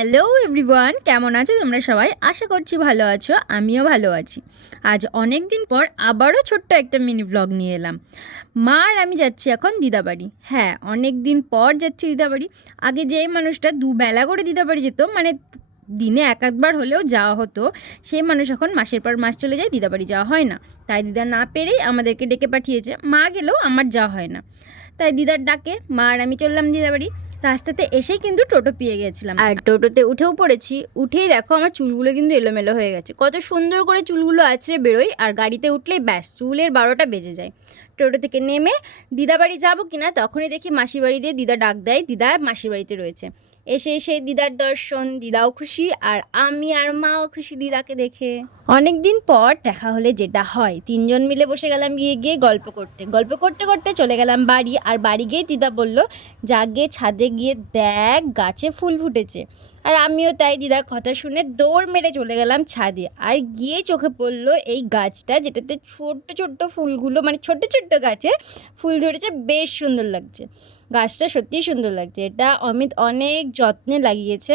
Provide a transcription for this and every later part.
Hello everyone, কেমন আছো তোমরা সবাই? আশা করছি ভালো আছো, আমিও ভালো আছি। আজ অনেক দিন পর আবারও ছোট্ট একটা মিনি ব্লগ নিয়ে এলাম। মা আর আমি যাচ্ছি এখন দিদাবাড়ি। হ্যাঁ, অনেক দিন পর যাচ্ছি দিদাবাড়ি। আগে যেই মানুষটা দুবেলা করে দিদাবাড়ি যেত, মানে দিনে এক একবার হলেও যাওয়া হতো, সেই মানুষ এখন মাসের পর মাস চলে যায়, দিদাবাড়ি যাওয়া হয় না। তাই দিদা না পেরেই আমাদেরকে ডেকে পাঠিয়েছে। মা গেলেও আমার যাওয়া হয় না, তাই দিদার ডাকে মা আর আমি চললাম দিদাবাড়ি। রাস্তাতে এসেই কিন্তু টোটো পেয়ে গেছিলাম, আর টোটোতে উঠেও পড়েছি। উঠেই দেখো আমার চুলগুলো কিন্তু এলোমেলো হয়ে গেছে। কত সুন্দর করে চুলগুলো আছড়ে বেরোয়, আর গাড়িতে উঠলেই ব্যাস চুলের 12টা বেজে যায়। টোটো থেকে নেমে দিদাবাড়ি যাবো কিনা তখনই দেখি মাসির বাড়ি দিয়ে দিদা ডাক দেয়, দিদা মাসির বাড়িতে রয়েছে। এসে দিদার দর্শন, দিদাও খুশি আর আমি আর মাও খুশি দিদাকে দেখে। অনেক দিন পর দেখা হলে যেটা হয়, তিনজন মিলে বসে গেলাম গিয়ে গিয়ে গল্প করতে করতে করতে চলে গেলাম বাড়ি। আর বাড়ি গিয়ে দিদা বলল, যা গিয়ে ছাদে গিয়ে দেখ গাছে ফুল ফুটেছে। আর আমিও তাই দিদার কথা শুনে দৌড় মেরে চলে গেলাম ছাদে। আর গিয়ে চোখে পড়লো এই গাছটা, যেটাতে ছোট্ট ছোট্ট ফুলগুলো, মানে ছোট্ট ছোট্ট গাছে ফুল ধরেছে, বেশ সুন্দর লাগছে। গাছটা সত্যিই সুন্দর লাগছে। এটা অমিত অনেক যত্নে লাগিয়েছে।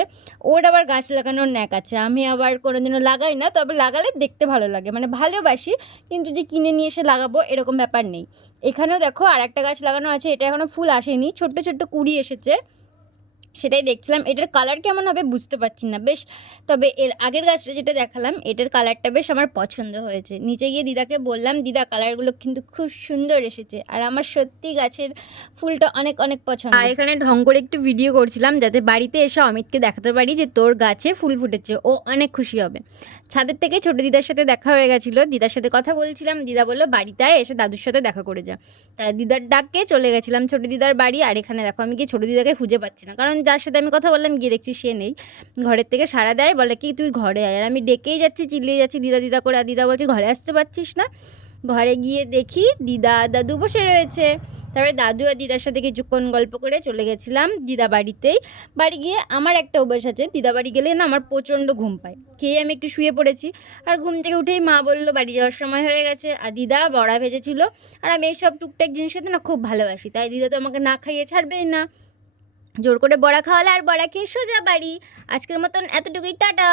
ওর আবার গাছ লাগানোর ন্যাক আছে, আমি আবার কোনোদিনও লাগাই না, তবে লাগালে দেখতে ভালো লাগে, মানে ভালোবাসি, কিন্তু যে কিনে নিয়ে এসে লাগাবো এরকম ব্যাপার নেই। এখানেও দেখো আর একটা গাছ লাগানো আছে, এটা এখনও ফুল আসেনি, ছোট্ট ছোট্ট কুঁড়ি এসেছে, সেটাই দেখছিলাম। এটার কালার কেমন হবে বুঝতে পারছি না বেশ, তবে এর আগের গাছটা যেটা দেখালাম এটার কালারটা বেশ আমার পছন্দ হয়েছে। নিচে গিয়ে দিদাকে বললাম, দিদা কালারগুলো কিন্তু খুব সুন্দর এসেছে, আর আমার সত্যি গাছের ফুলটা অনেক অনেক পছন্দ। আর এখানে ঢং করে একটু ভিডিও করছিলাম, যাতে বাড়িতে এসে অমিতকে দেখাতে পারি যে তোর গাছে ফুল ফুটেছে, ও অনেক খুশি হবে। ছাদের থেকে ছোটো দিদার সাথে দেখা হয়ে গেছিলো, দিদার সাথে কথা বলছিলাম। দিদা বললো বাড়িতে এসে দাদুর সাথে দেখা করে যা। তাই দিদার ডাককে চলে গেছিলাম ছোটো দিদার বাড়ি। আর এখানে দেখো আমি কি ছোটো দিদাকে খুঁজে পাচ্ছি না, কারণ যার সাথে আমি কথা বললাম গিয়ে দেখছি সে নেই। ঘরের থেকে সাড়া দেয়, বলে কি তুই ঘরে আয়। আর আমি ডেকেই যাচ্ছি, চিল্লিয়ে যাচ্ছি দিদা দিদা করে, আর দিদা বলছি ঘরে আসতে পারছিস না। ঘরে গিয়ে দেখি দিদা দাদু বসে রয়েছে। তারপরে দাদু আর দিদার সাথে কিছুক্ষণ গল্প করে চলে গেছিলাম দিদা বাড়িতেই। বাড়ি গিয়ে আমার একটা অভ্যাস আছে, দিদা বাড়ি গেলে না আমার প্রচণ্ড ঘুম পায়। খেয়ে আমি একটু শুয়ে পড়েছি, আর ঘুম থেকে উঠেই মা বললো বাড়ি যাওয়ার সময় হয়ে গেছে। আর দিদা বড়া ভেজেছিল, আর আমি এইসব টুকটাক জিনিস খেতে না খুব ভালোবাসি, তাই দিদা তো আমাকে না খাইয়ে ছাড়বেই না। জোর করে বড়া খাওয়ালে, আর বড়া খেয়ে সোজা বাড়ি। আজকের মতন এতটুকুই, টাটা।